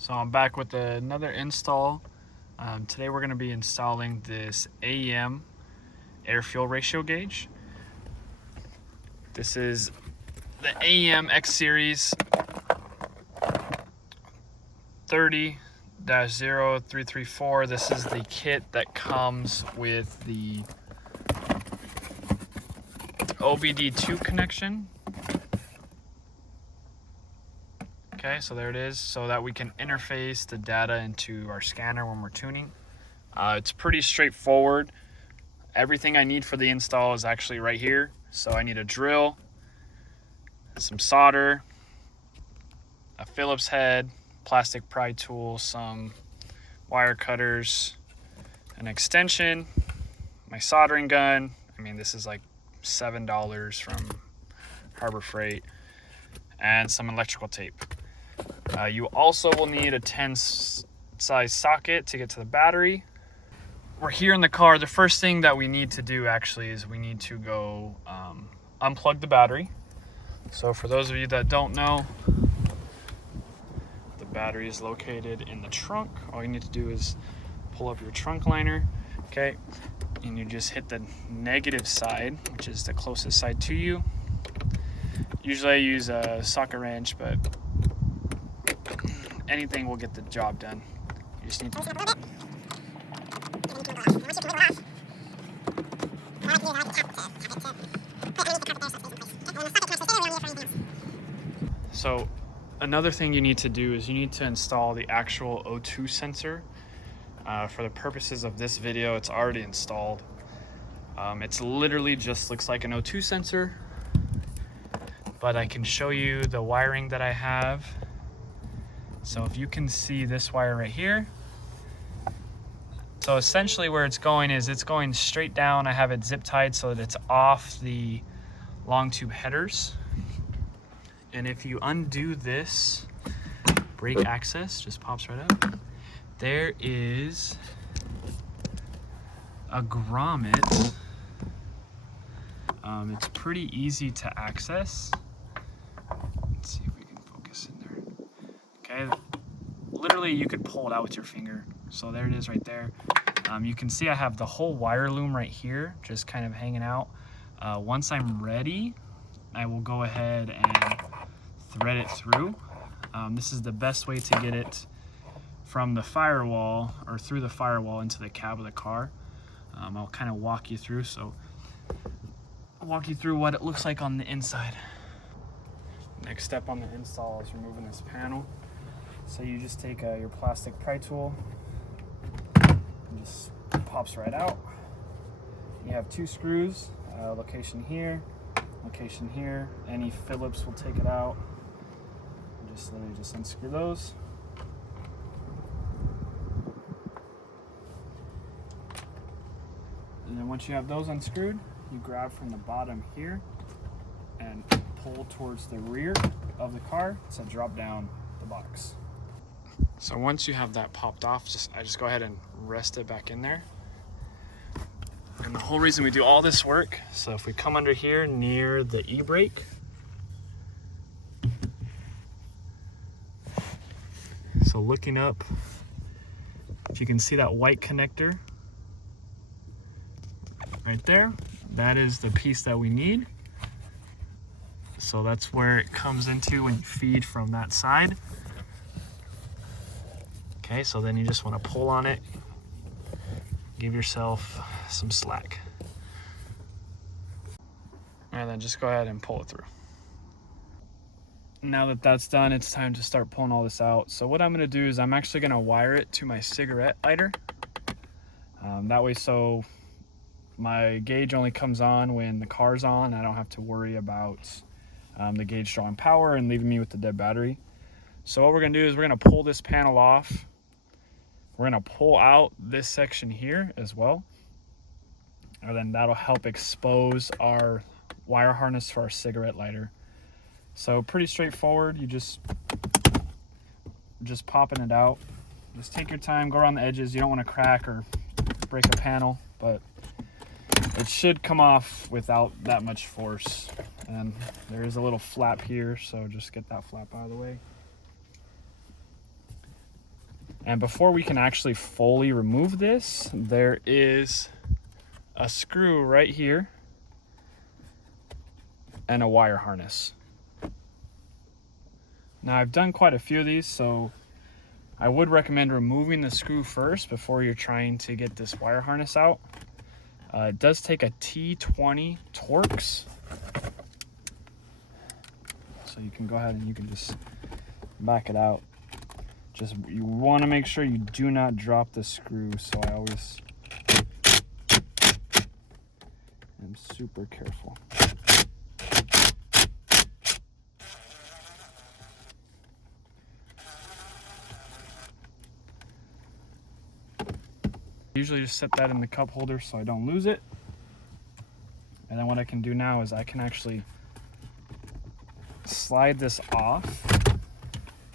So I'm back with another install. Today we're going to be installing this AEM air-fuel ratio gauge. This is the AEM X Series 30-0334. This is the kit that comes with the OBDII connection. Okay, so there it is, so that we can interface the data into our scanner when we're tuning. It's pretty straightforward. Everything I need for the install is actually right here. So I need a drill, some solder, a Phillips head, plastic pry tool, some wire cutters, an extension, my soldering gun. I mean, this is like $7 from Harbor Freight, and some electrical tape. You also will need a 10 size socket to get to the battery. We're here in the car. The first thing that we need to do actually is we need to go unplug the battery. So for those of you that don't know, the battery is located in the trunk. All you need to do is pull up your trunk liner, okay, and you just hit the negative side, which is the closest side to you. Usually I use a socket wrench, but anything will get the job done. You just need to... So another thing you need to do is you need to install the actual O2 sensor. For the purposes of this video, it's already installed. It's literally just looks like an O2 sensor, but I can show you the wiring that I have. So if you can see this wire right here, so essentially where it's going is it's going straight down. I have it zip tied so that it's off the long tube headers. And if you undo this brake access, just pops right up. There is a grommet. It's pretty easy to access. Let's see if we can focus in there. Okay, literally you could pull it out with your finger. So there it is right there. You can see I have the whole wire loom right here, just kind of hanging out. Once I'm ready, I will go ahead and thread it through. This is the best way to get it from the firewall or through the firewall into the cab of the car. I'll kind of walk you through. So I'll walk you through what it looks like on the inside. Next step on the install is removing this panel. So you just take your plastic pry tool, and just pops right out. You have two screws, location here, location here. Any Phillips will take it out. Just literally just unscrew those. And then once you have those unscrewed, you grab from the bottom here and pull towards the rear of the car to drop down the box. So once you have that popped off, I just go ahead and rest it back in there. And the whole reason we do all this work, so if we come under here near the e-brake, so looking up, if you can see that white connector right there, that is the piece that we need. So that's where it comes into when you feed from that side. Okay, so then you just want to pull on it, give yourself some slack, and then just go ahead and pull it through. Now that that's done, it's time to start pulling all this out. So what I'm going to do is I'm actually going to wire it to my cigarette lighter. That way, so my gauge only comes on when the car's on. I don't have to worry about the gauge drawing power and leaving me with the dead battery. So what we're going to do is we're going to pull this panel off. We're going to pull out this section here as well. And then that'll help expose our wire harness for our cigarette lighter. So pretty straightforward. You just popping it out. Just take your time, go around the edges. You don't want to crack or break a panel, but it should come off without that much force. And there is a little flap here, so just get that flap out of the way. And before we can actually fully remove this, there is a screw right here and a wire harness. Now I've done quite a few of these, so I would recommend removing the screw first before you're trying to get this wire harness out. It does take a T20 Torx. So you can go ahead and you can just back it out. Just, you want to make sure you do not drop the screw, so I always am super careful. Usually just set that in the cup holder so I don't lose it. And then what I can do now is I can actually slide this off.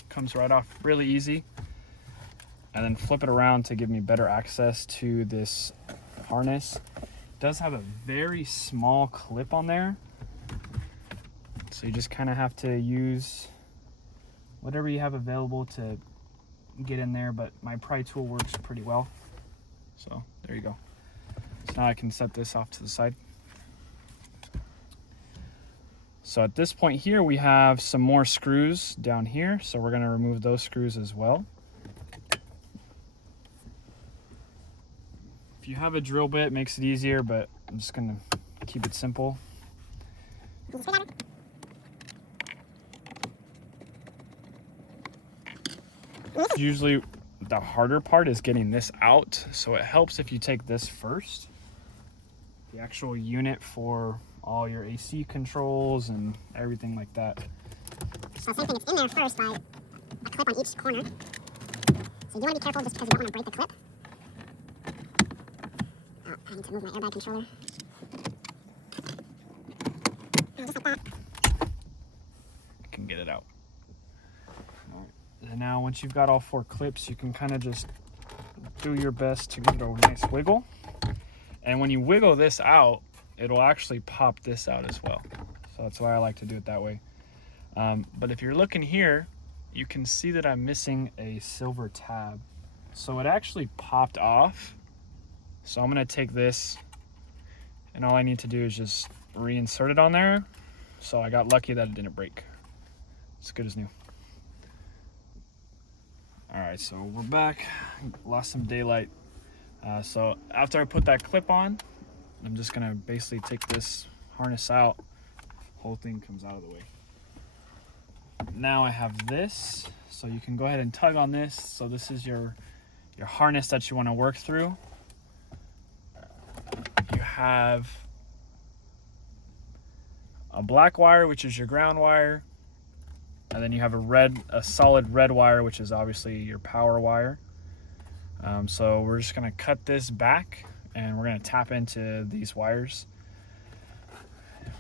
Comes right off really easy. And then flip it around to give me better access to this harness. It does have a very small clip on there. So you just kind of have to use whatever you have available to get in there, but my pry tool works pretty well. So there you go. So now I can set this off to the side. So at this point here, we have some more screws down here. So we're gonna remove those screws as well. If you have a drill bit, it makes it easier, but I'm just gonna keep it simple. Usually the harder part is getting this out. So it helps if you take this first. The actual unit for all your AC controls and everything like that. So same thing, it's in there first by a clip on each corner. So you want to be careful just because you don't want to break the clip. Oh, I need to move my airbag controller. Oh, just like that. I can get it out. All right. And now once you've got all 4 clips, you can kind of just do your best to give it a nice wiggle. And when you wiggle this out, it'll actually pop this out as well. So that's why I like to do it that way. But if you're looking here, you can see that I'm missing a silver tab. So it actually popped off. So I'm gonna take this and all I need to do is just reinsert it on there. So I got lucky that it didn't break. It's good as new. All right, so we're back. Lost some daylight. So after I put that clip on, I'm just gonna basically take this harness out. Whole thing comes out of the way. Now I have this, so you can go ahead and tug on this. So this is your harness that you want to work through. You have a black wire, which is your ground wire, and then you have a solid red wire, which is obviously your power wire. So we're just gonna cut this back and we're gonna tap into these wires.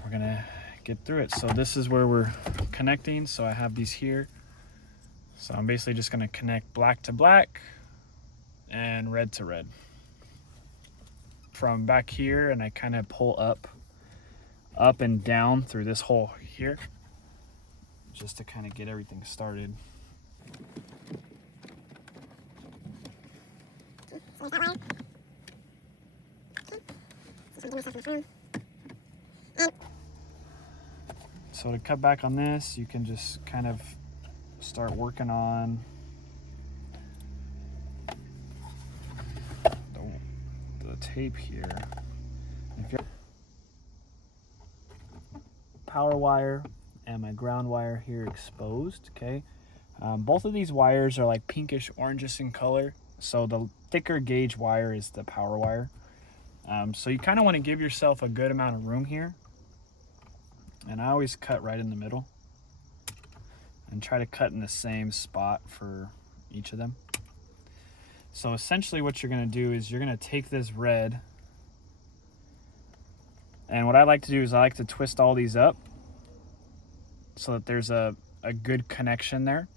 We're gonna get through it. So this is where we're connecting. So I have these here. So I'm basically just gonna connect black to black and red to red. From back here, and I kind of pull up and down through this hole here, just to kind of get everything started. So to cut back on this, you can just kind of start working on the tape here. If you're power wire and my ground wire here exposed, okay? Both of these wires are like pinkish orangish in color. So the thicker gauge wire is the power wire. So you kind of want to give yourself a good amount of room here. And I always cut right in the middle and try to cut in the same spot for each of them. So essentially what you're going to do is you're going to take this red, and what I like to do is I like to twist all these up so that there's a good connection there,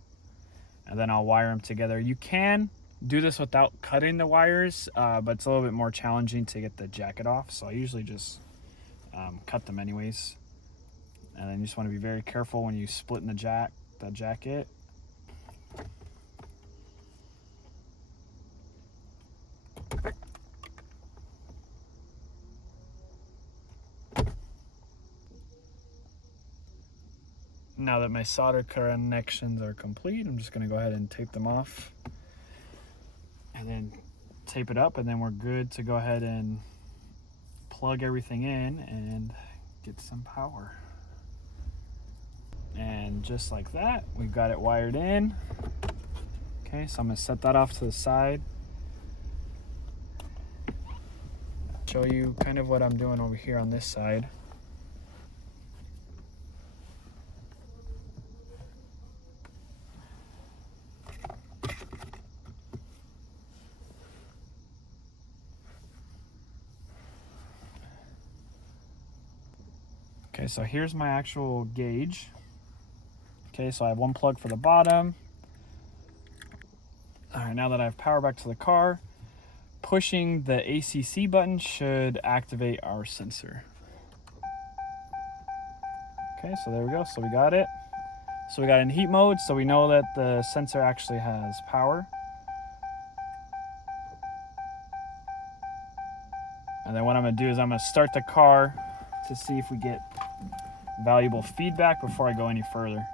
and then I'll wire them together. You can do this without cutting the wires, but it's a little bit more challenging to get the jacket off, so I usually just cut them anyways. And then you just want to be very careful when you split in the jacket. now that my solder connections are complete, I'm just going to go ahead and tape them off and then tape it up, and then we're good to go ahead and plug everything in and get some power. And just like that, we've got it wired in. Okay, so I'm going to set that off to the side. Show you kind of what I'm doing over here on this side. Okay, so here's my actual gauge. Okay, so I have one plug for the bottom. All right, now that I have power back to the car, pushing the ACC button should activate our sensor. Okay, so there we go. So we got it. So we got it in heat mode, so we know that the sensor actually has power. And then what I'm gonna do is I'm gonna start the car to see if we get valuable feedback before I go any further.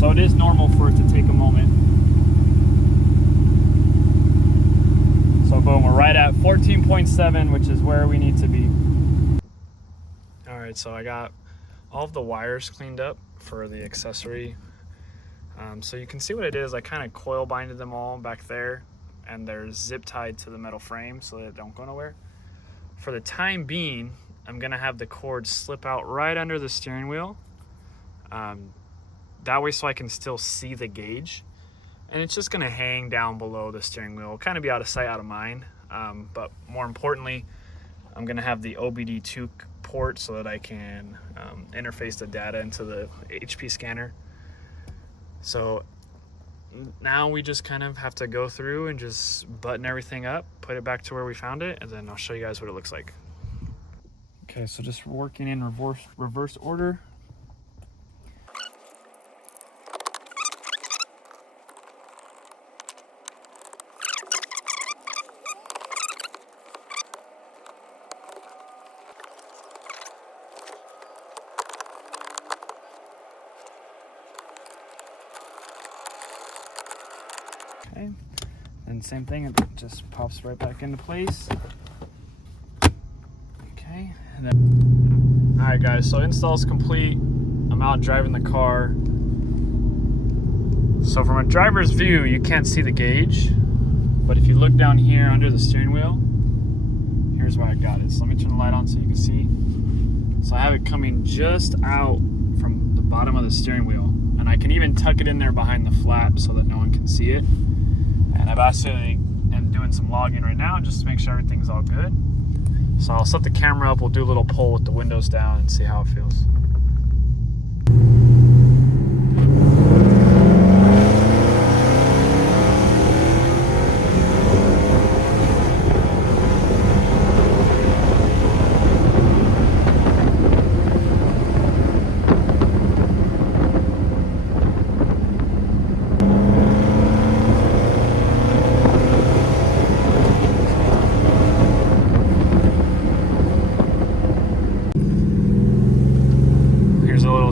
So it is normal for it to take a moment. So boom, we're right at 14.7, which is where we need to be. All right, so I got all of the wires cleaned up for the accessory. So you can see what it is. I kind of coil binded them all back there, and they're zip tied to the metal frame so they don't go nowhere. For the time being, I'm gonna have the cord slip out right under the steering wheel. That way so I can still see the gauge. And it's just gonna hang down below the steering wheel. It'll kind of be out of sight, out of mind. But more importantly, I'm gonna have the OBDII port so that I can interface the data into the HP scanner. So now we just kind of have to go through and just button everything up, put it back to where we found it, and then I'll show you guys what it looks like. Okay, so just working in reverse order. Okay, and same thing, it just pops right back into place. Okay, and then, all right guys, so install's complete. I'm out driving the car. So from a driver's view, you can't see the gauge, but if you look down here under the steering wheel, here's where I got it. So let me turn the light on so you can see. So I have it coming just out from the bottom of the steering wheel, and I can even tuck it in there behind the flap so that no one can see it. And I've actually am doing some logging right now just to make sure everything's all good. So I'll set the camera up, we'll do a little pull with the windows down and see how it feels.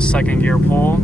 Second gear pull.